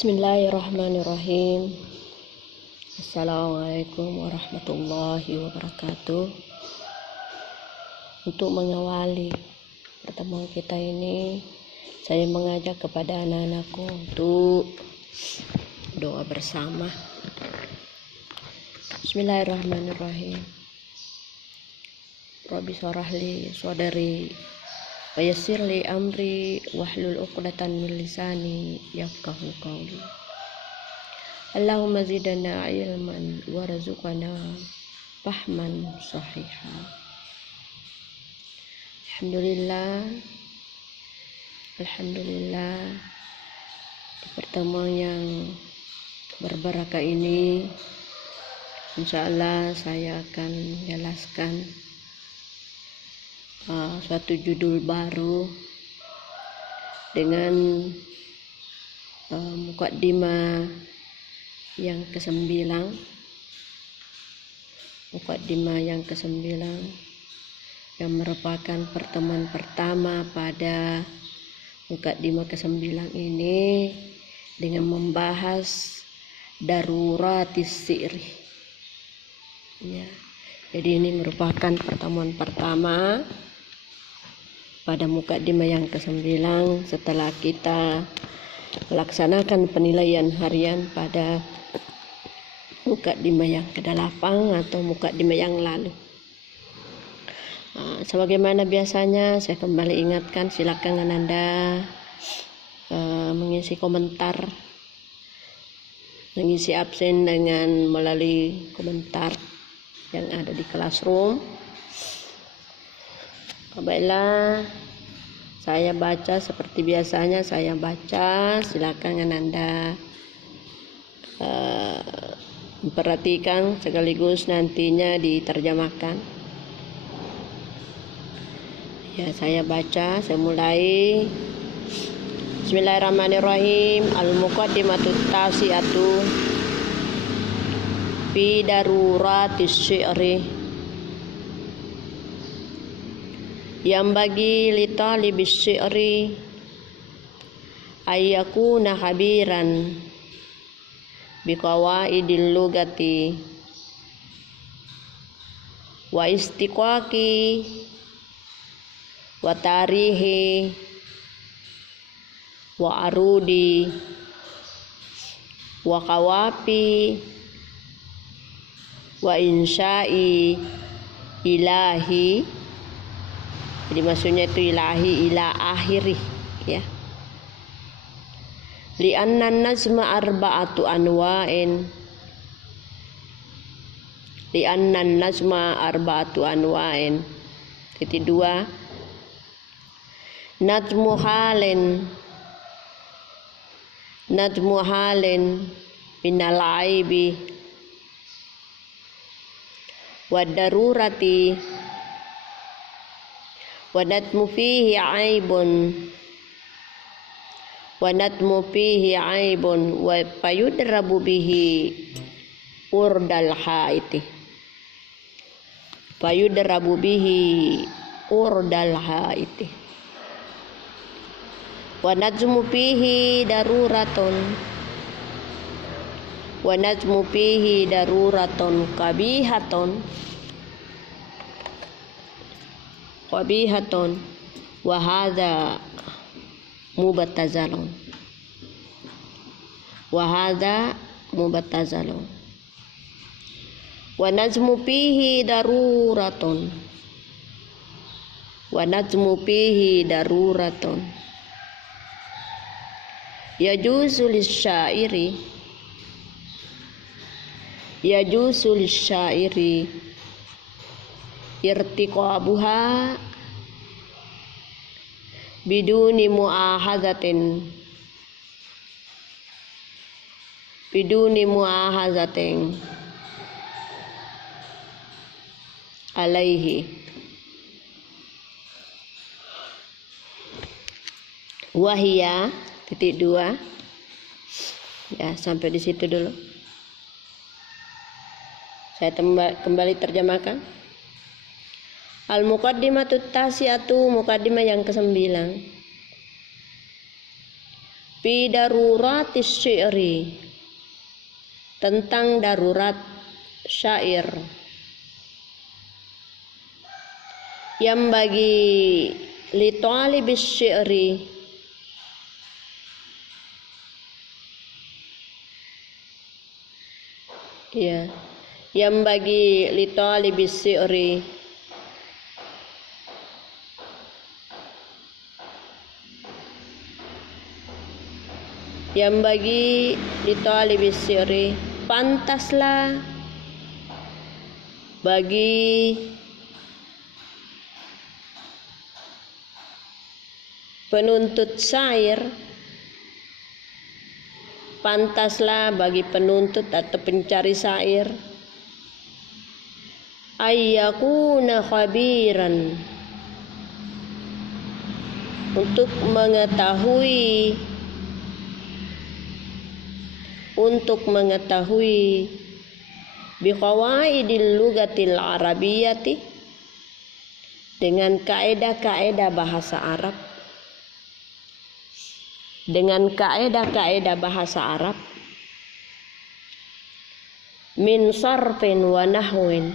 Bismillahirrahmanirrahim. Assalamualaikum warahmatullahi wabarakatuh. Untuk mengawali pertemuan kita ini, saya mengajak kepada anak-anakku untuk doa bersama. Bismillahirrahmanirrahim. Rabbi shrah li sadri wa yassir li amri wahlul 'uqdatam min lisani yafqahu qawli. Allahumma zidna ilman warzuqna fahman sahiha. Alhamdulillah di pertemuan yang berbarakah ini insyaallah saya akan menjelaskan suatu judul baru dengan mukaddimah yang ke-9. Mukaddimah yang ke-9 yang merupakan pertemuan pertama pada mukaddimah ke-9 ini dengan membahas daruratis syi'ri. Ya. Jadi ini merupakan pertemuan pertama pada mukaddimah yang ke-9 setelah kita melaksanakan penilaian harian pada mukaddimah yang ke-8 atau mukaddimah yang lalu. Sebagaimana biasanya saya kembali ingatkan, silakan Anda mengisi komentar, mengisi absen dengan melalui komentar yang ada di classroom. Baiklah, saya baca seperti biasanya, saya baca, silakan Anda memperhatikan sekaligus nantinya diterjemahkan. Ya, saya baca, saya mulai. Bismillahirrahmanirrahim. Al-muqaddimatut tasi'atu fi daruratis syi'ri. Yang bagi li talibis syi'ri ayyakuna habiran biqawaidil lugati wa istiqaqi wa tarihi wa arudi wa qawafi wa insya'i ilahi. Jadi maksudnya itu ilahi ila akhiri, ya. Li'anna nazma arba'atu anwa'in. Li'anna nazma arba'atu anwa'in. Titik 2. Najmu halin minal aibi wa darurati wa natmu fihi aibun wa payudrabu bihi urdal haiti wa najmu fihi daruratun qabihatun wa hadza mubattazalun wa najmu fihi daruratun yajuzu lisyairi irtiqabuha biduni muahazatin alaihi wahia. Titik 2. Ya, sampai di situ dulu. Saya kembali terjemahkan. Al-muqaddimatut tasi'atu, muqaddimah yang ke-9. fi daruratis syi'ri, tentang darurat syair. Yang bagi li talibis syi'ri, ya, yang bagi li talibis syi'ri, yang bagi li talibis syi'ri, pantaslah bagi penuntut syair, pantaslah bagi penuntut atau pencari syair, ayyakuna khabiran, untuk mengetahui biqawaidil lugatil arabiyyati, dengan kaedah-kaedah bahasa Arab, min sarfin wa nahwin,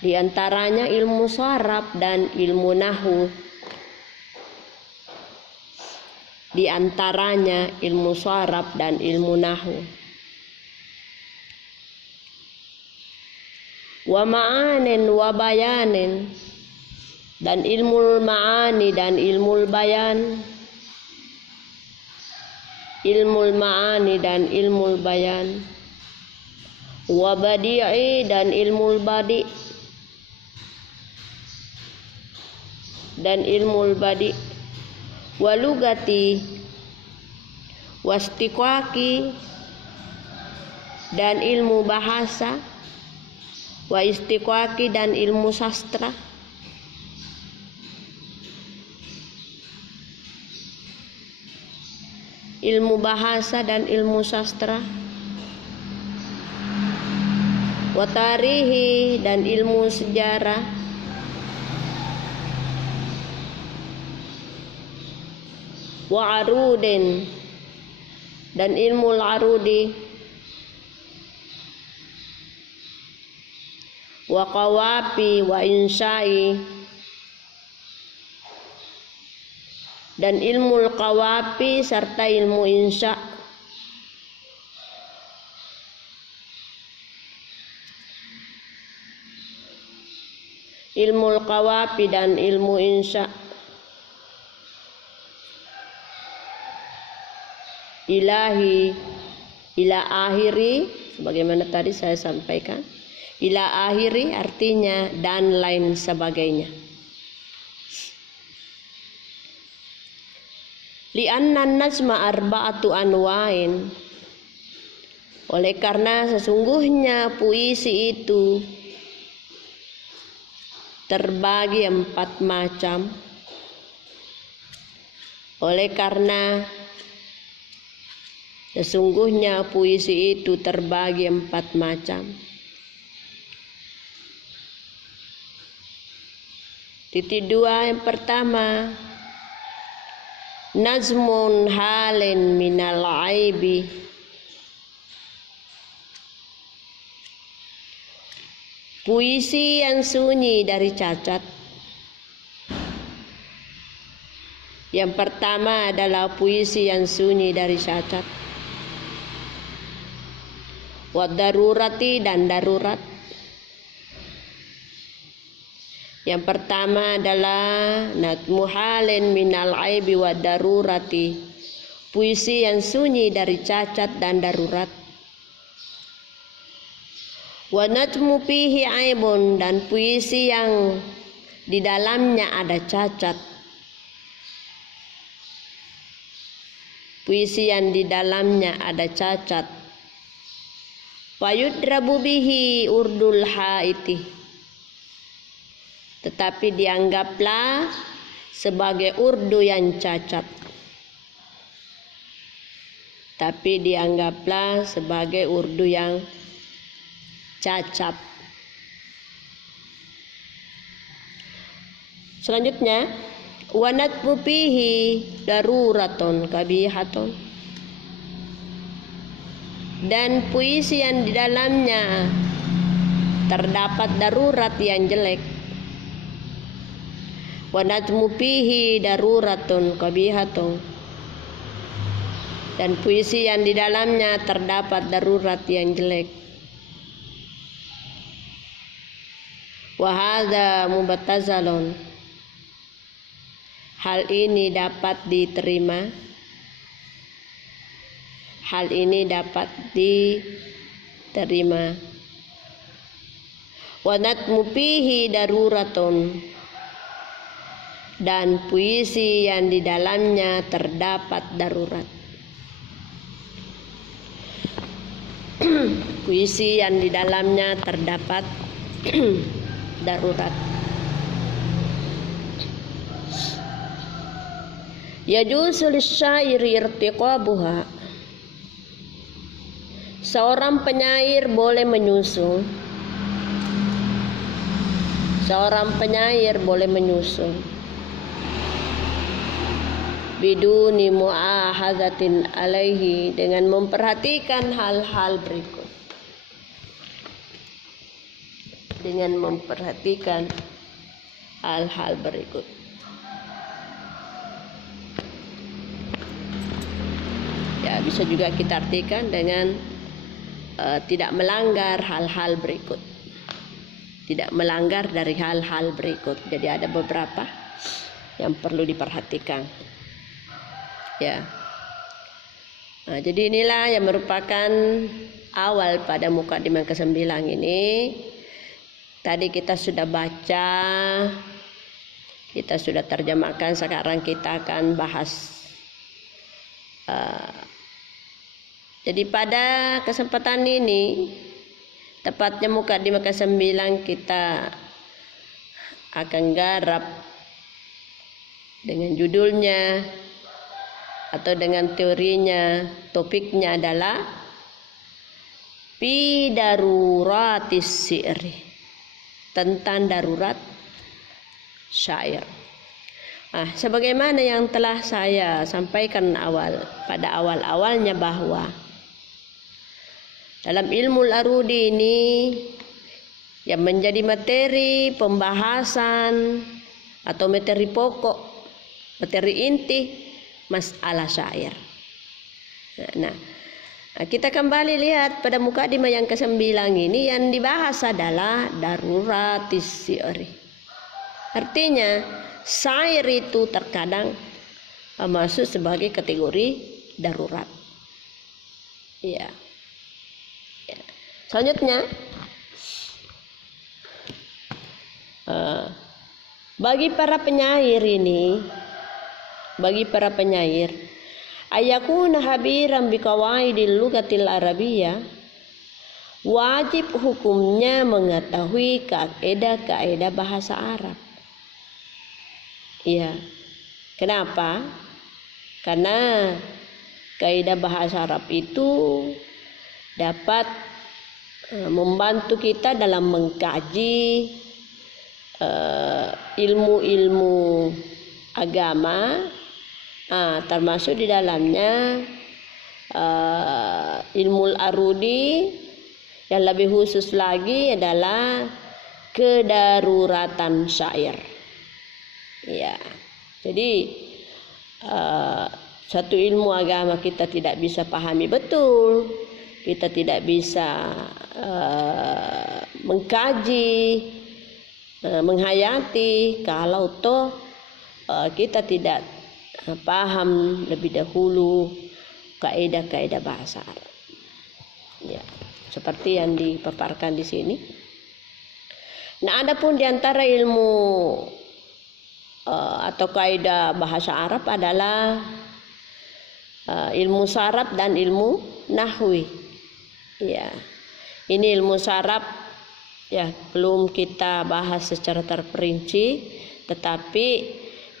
di antaranya ilmu saraf dan ilmu nahwu, wa ma'anin wa bayanin, dan ilmu ma'ani dan ilmu bayan, wa badi'i dan ilmu badi, wa lugati wastiqaqi, dan ilmu bahasa, wa istiqaqi, dan ilmu sastra, wa tarihi, dan ilmu sejarah, wa arudin, dan ilmu arudi, wa qawafi wa insya'i, dan ilmu qawafi serta ilmu insya', ila akhiri, sebagaimana tadi saya sampaikan, ila akhiri artinya dan lain sebagainya. Li'anna nazma arba'atu anwa'in, oleh karena sesungguhnya puisi itu terbagi 4 macam. Oleh karena sesungguhnya puisi itu terbagi 4 macam. Titik 2, yang pertama, nazmun halin minal aibi, puisi yang sunyi dari cacat. Yang pertama adalah puisi yang sunyi dari cacat. Wa darurati, dan darurat. Yang pertama adalah natmu halin minal aibi wa darurati, puisi yang sunyi dari cacat dan darurat. Wa natmu fihi aibun, dan puisi yang di dalamnya ada cacat. Puisi yang di dalamnya ada cacat. Fayudrabu bihi urdul haiti, tetapi dianggaplah sebagai urdu yang cacat. Selanjutnya, Wa natmu fihi daruratun kabihatun, dan puisi yang di dalamnya terdapat darurat yang jelek. Wa natmu fihi daruratun kabihatun, dan puisi yang di dalamnya terdapat darurat yang jelek. Wa hadza mubatazalun, hal ini dapat diterima, hal ini dapat diterima. Wa natmu fihi daruratun, dan puisi yang di dalamnya terdapat darurat. Puisi yang di dalamnya terdapat darurat. Yajuzu lisyairi irtiqabuha, seorang penyair boleh menyusun, seorang penyair boleh menyusun biduni mu'ahadatin alaihi, dengan memperhatikan hal-hal berikut, dengan memperhatikan hal-hal berikut. Ya, bisa juga kita artikan dengan tidak melanggar hal-hal berikut, tidak melanggar dari hal-hal berikut. Jadi ada beberapa yang perlu diperhatikan. Ya. Nah, jadi inilah yang merupakan awal pada mukadimah ke-9 ini. Tadi kita sudah baca, kita sudah terjemahkan, sekarang kita akan bahas. Jadi pada kesempatan ini, tepatnya mukadimah ke-9, kita akan garap dengan judulnya atau dengan teorinya. Topiknya adalah fi daruratis syi'ri, tentang darurat syair. Sebagaimana yang telah saya sampaikan pada awal-awalnya, bahwa dalam ilmu al-arudi ini yang menjadi materi pembahasan atau materi pokok, materi inti, masalah syair. Nah, kita kembali lihat pada mukadimah yang ke-9 ini, yang dibahas adalah daruratis syi'ri. Artinya syair itu terkadang masuk sebagai kategori darurat. Ya. Selanjutnya, bagi para penyair ini, bagi para penyair, ayakuna habiran biqawaidil lugatil arabiyyah, wajib hukumnya mengetahui kaidah-kaidah bahasa Arab. Ya. Kenapa? Karena kaidah bahasa Arab itu dapat membantu kita dalam mengkaji ilmu-ilmu agama, termasuk di dalamnya ilmu al-arudi, yang lebih khusus lagi adalah kedaruratan syair. Ya, jadi satu ilmu agama kita tidak bisa pahami betul, kita tidak bisa mengkaji, menghayati kalau toh kita tidak paham lebih dahulu kaidah-kaidah bahasa Arab. Ya, seperti yang dipaparkan di sini. Nah, adapun di antara ilmu atau kaidah bahasa Arab adalah ilmu saraf dan ilmu nahwi. Ya, ini ilmu saraf ya belum kita bahas secara terperinci, tetapi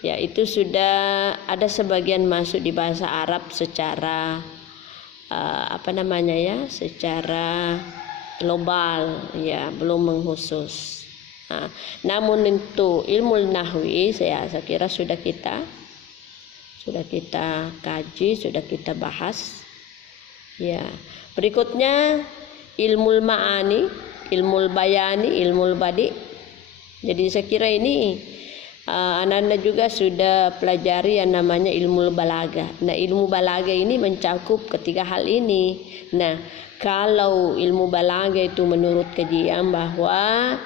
ya itu sudah ada sebagian masuk di bahasa Arab secara secara global, ya belum mengkhusus. Namun itu ilmu nahwi saya kira sudah kita kaji, sudah kita bahas. Ya, berikutnya ilmu ma'ani, ilmu bayani, ilmu badi. Jadi saya kira ini anak-anak juga sudah pelajari yang namanya ilmu balaga. Nah, ilmu balaga ini mencakup ketiga hal ini. Nah, kalau ilmu balaga itu menurut kajian bahwa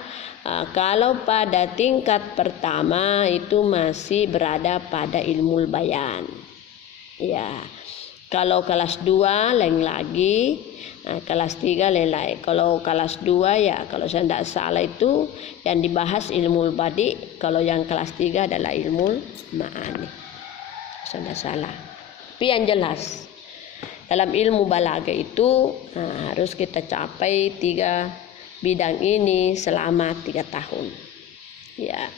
kalau pada tingkat pertama itu masih berada pada ilmu bayan. Ya. Kalau kelas 2 lain lagi, kelas 3 lain lagi. Kalau kelas 2 ya kalau saya tidak salah itu yang dibahas ilmu badi, kalau yang kelas 3 adalah ilmu ma'ani. Saya tidak salah. Tapi yang jelas dalam ilmu balaga itu harus kita capai 3 bidang ini selama 3 tahun. Ya,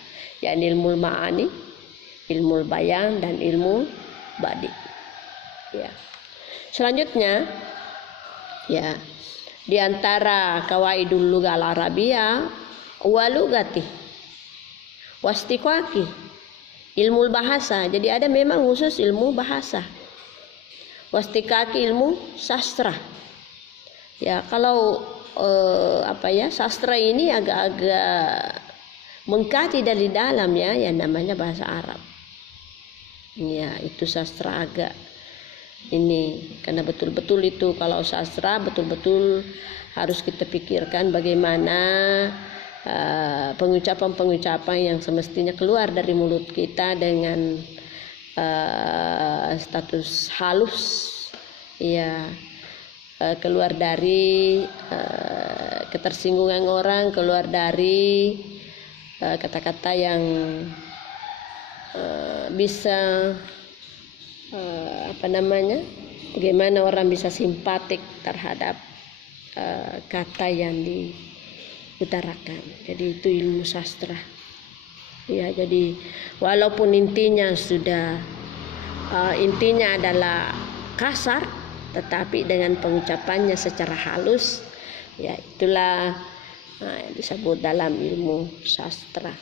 yakni ilmu ma'ani, ilmu bayan dan ilmu badi. Ya. Selanjutnya ya di antara kawaidul lughal arabiyah wa lugati wastiqaqi, ilmu bahasa. Jadi ada memang khusus ilmu bahasa. Wastiqaqi ilmu sastra. Ya, kalau sastra ini agak-agak mengkaji dari dalam ya yang namanya bahasa Arab. Ya, itu sastra agak ini karena betul-betul itu kalau sastra betul-betul harus kita pikirkan bagaimana pengucapan-pengucapan yang semestinya keluar dari mulut kita dengan status halus, ya, keluar dari ketersinggungan orang, keluar dari kata-kata yang bisa bagaimana orang bisa simpatik terhadap kata yang diutarakan. Jadi itu ilmu sastra. Ya, jadi walaupun intinya adalah kasar, tetapi dengan pengucapannya secara halus, ya itulah yang disebut dalam ilmu sastra.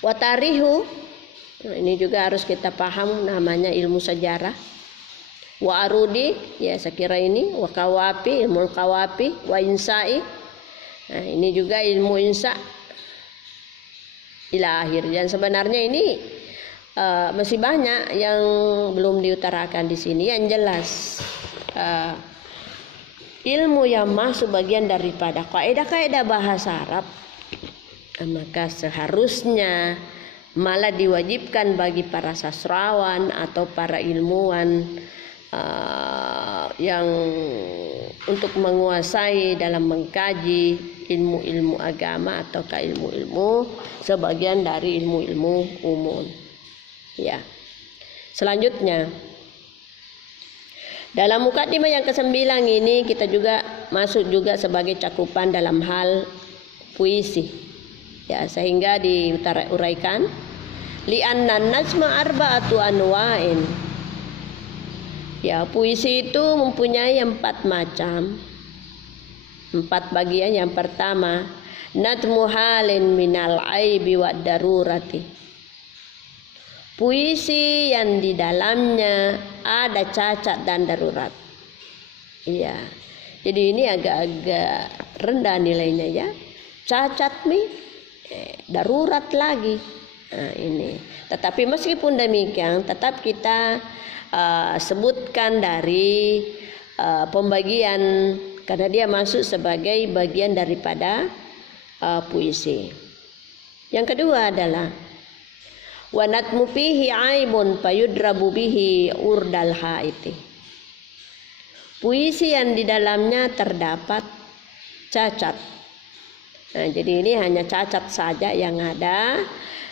Watarihu, ini juga harus kita paham namanya ilmu sejarah. Wa arudi, ya saya kira ini. Wa kawapi, ilmu kawapi. Wa insai, nah ini juga ilmu insa ila akhir. Dan sebenarnya ini masih banyak yang belum diutarakan di sini. Yang jelas ilmu yang masuk bagian daripada kaidah-kaidah bahasa Arab, maka seharusnya malah diwajibkan bagi para sastrawan atau para ilmuwan yang untuk menguasai dalam mengkaji ilmu-ilmu agama atau ilmu-ilmu sebagian dari ilmu-ilmu umum. Ya. Selanjutnya dalam mukadimah yang ke-9 ini kita juga masuk juga sebagai cakupan dalam hal puisi. Ya, sehingga diuraikan li'anna najma arba'atu anwa'in. Ya, puisi itu mempunyai 4 macam, 4 bagian. Yang pertama, nadmu halin minal aibi wa darurati. Puisi yang di dalamnya ada cacat dan darurat. Iya. Jadi ini agak-agak rendah nilainya ya. Cacat nih, darurat lagi. Nah, ini. Tetapi meskipun demikian, tetap kita sebutkan dari pembagian karena dia masuk sebagai bagian daripada puisi. Yang kedua adalah wa natmu fihi aibun fayudrabu bihi urdal haiti. Puisi yang di dalamnya terdapat cacat. Nah, jadi ini hanya cacat saja yang ada.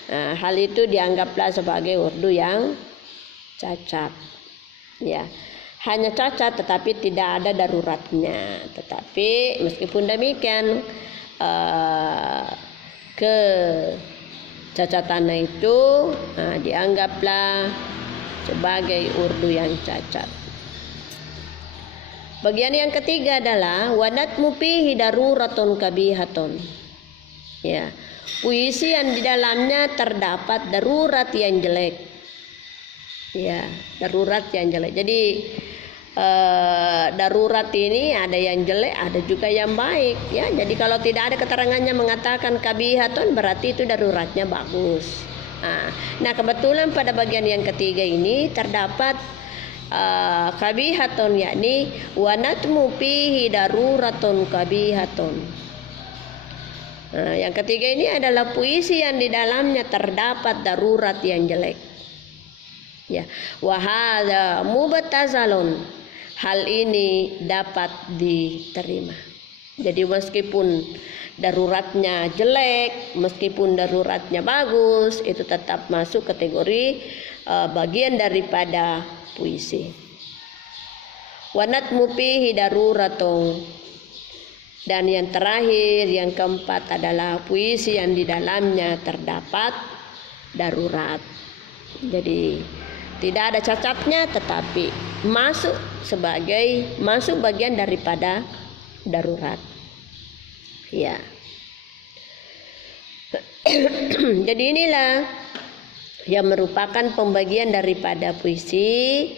Nah, hal itu dianggaplah sebagai urdu yang cacat. Ya, hanya cacat tetapi tidak ada daruratnya. Tetapi meskipun demikian kecacatannya itu dianggaplah sebagai urdu yang cacat. Bagian yang ketiga adalah wanatmu fihi daruratun kabihatun. Ya, puisi yang di dalamnya terdapat darurat yang jelek. Ya, darurat yang jelek. Jadi darurat ini ada yang jelek, ada juga yang baik. Ya, jadi kalau tidak ada keterangannya mengatakan kabihatun, berarti itu daruratnya bagus. Nah, kebetulan pada bagian yang ketiga ini terdapat kabihatun, yakni wanatmu fihi daruratun kabihatun. Yang ketiga ini adalah puisi yang di dalamnya terdapat darurat yang jelek. Ya, wahada mubatazalun, hal ini dapat diterima. Jadi meskipun daruratnya jelek, meskipun daruratnya bagus, itu tetap masuk kategori bagian daripada puisi. Wanatmu fihi daruratun. Dan yang terakhir, yang keempat adalah puisi yang di dalamnya terdapat darurat. Jadi tidak ada cacatnya, tetapi masuk bagian daripada darurat. Ya. Jadi inilah yang merupakan pembagian daripada puisi.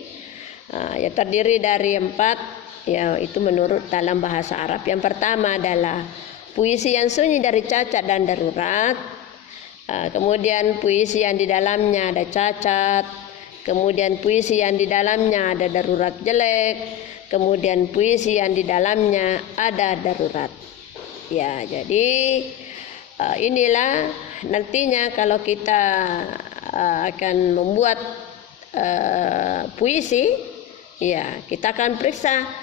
Ya, terdiri dari 4. Ya, itu menurut dalam bahasa Arab. Yang pertama adalah puisi yang sunyi dari cacat dan darurat. Kemudian puisi yang di dalamnya ada cacat. Kemudian puisi yang di dalamnya ada darurat jelek. Kemudian puisi yang di dalamnya ada darurat. Ya, jadi inilah nantinya kalau kita akan membuat puisi, ya kita akan periksa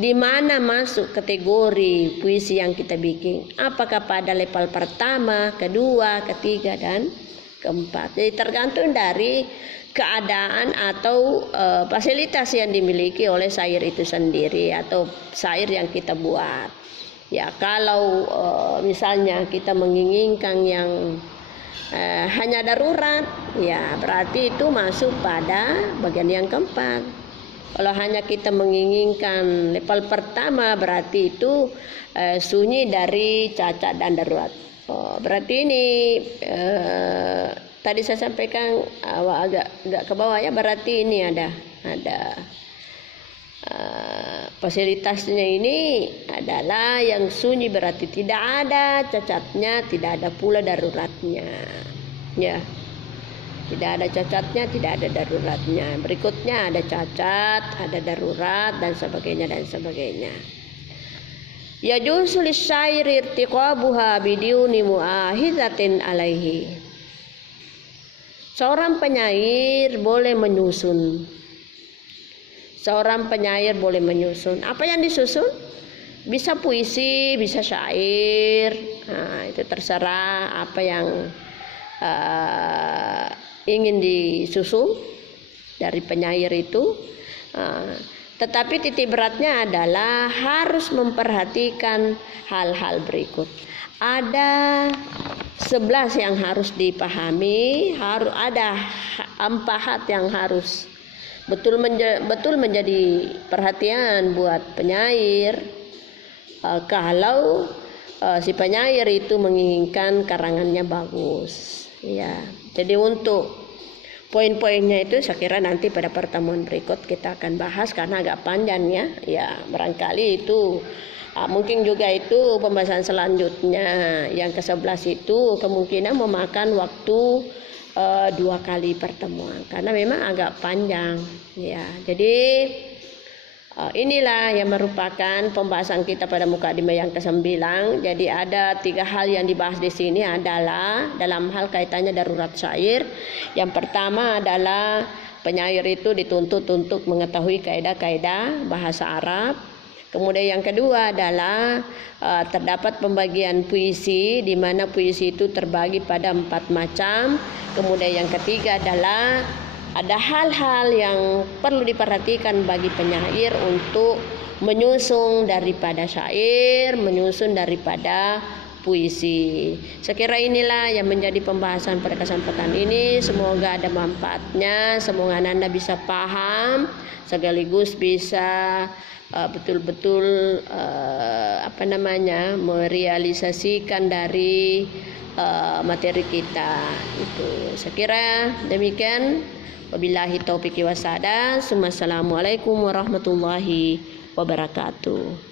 di mana masuk kategori puisi yang kita bikin. Apakah pada level pertama, kedua, ketiga, dan keempat. Jadi tergantung dari keadaan atau fasilitas yang dimiliki oleh syair itu sendiri atau syair yang kita buat. Ya, kalau misalnya kita menginginkan yang hanya darurat, ya berarti itu masuk pada bagian yang keempat. Kalau hanya kita menginginkan level pertama, berarti itu sunyi dari cacat dan darurat. Berarti ini tadi saya sampaikan agak ke bawah ya, berarti ini ada fasilitasnya ini adalah yang sunyi, berarti tidak ada cacatnya, tidak ada pula daruratnya. Ya. Tidak ada cacatnya, tidak ada daruratnya. Berikutnya ada cacat, ada darurat, dan sebagainya dan sebagainya. Yajuzu lisyairi irtiqabuha bidiuni mu'ahizatin alaihi. Seorang penyair boleh menyusun. Seorang penyair boleh menyusun. Apa yang disusun? Bisa puisi, bisa syair. Nah, itu terserah apa yang ingin disusun dari penyair itu. Tetapi titik beratnya adalah harus memperhatikan hal-hal berikut. Ada 11 yang harus dipahami, harus ada 4 yang harus betul menjadi perhatian buat penyair. Kalau si penyair itu menginginkan karangannya bagus. Ya, jadi untuk poin-poinnya itu saya kira nanti pada pertemuan berikut kita akan bahas karena agak panjang ya. Ya, barangkali itu mungkin juga itu pembahasan selanjutnya yang ke-11 itu kemungkinan memakan waktu 2 kali pertemuan karena memang agak panjang ya. Jadi inilah yang merupakan pembahasan kita pada mukadimah yang ke-9. Jadi ada 3 hal yang dibahas di sini adalah dalam hal kaitannya darurat syair. Yang pertama adalah penyair itu dituntut untuk mengetahui kaidah-kaidah bahasa Arab. Kemudian yang kedua adalah terdapat pembagian puisi di mana puisi itu terbagi pada 4 macam. Kemudian yang ketiga adalah ada hal-hal yang perlu diperhatikan bagi penyair untuk menyusun daripada syair, menyusun daripada puisi. Sekira inilah yang menjadi pembahasan pada kesempatan ini. Semoga ada manfaatnya, semoga Anda bisa paham sekaligus bisa betul-betul merealisasikan dari materi kita. Itu sekira demikian. Wabillahi taufiq wassada. Assalamualaikum warahmatullahi wabarakatuh.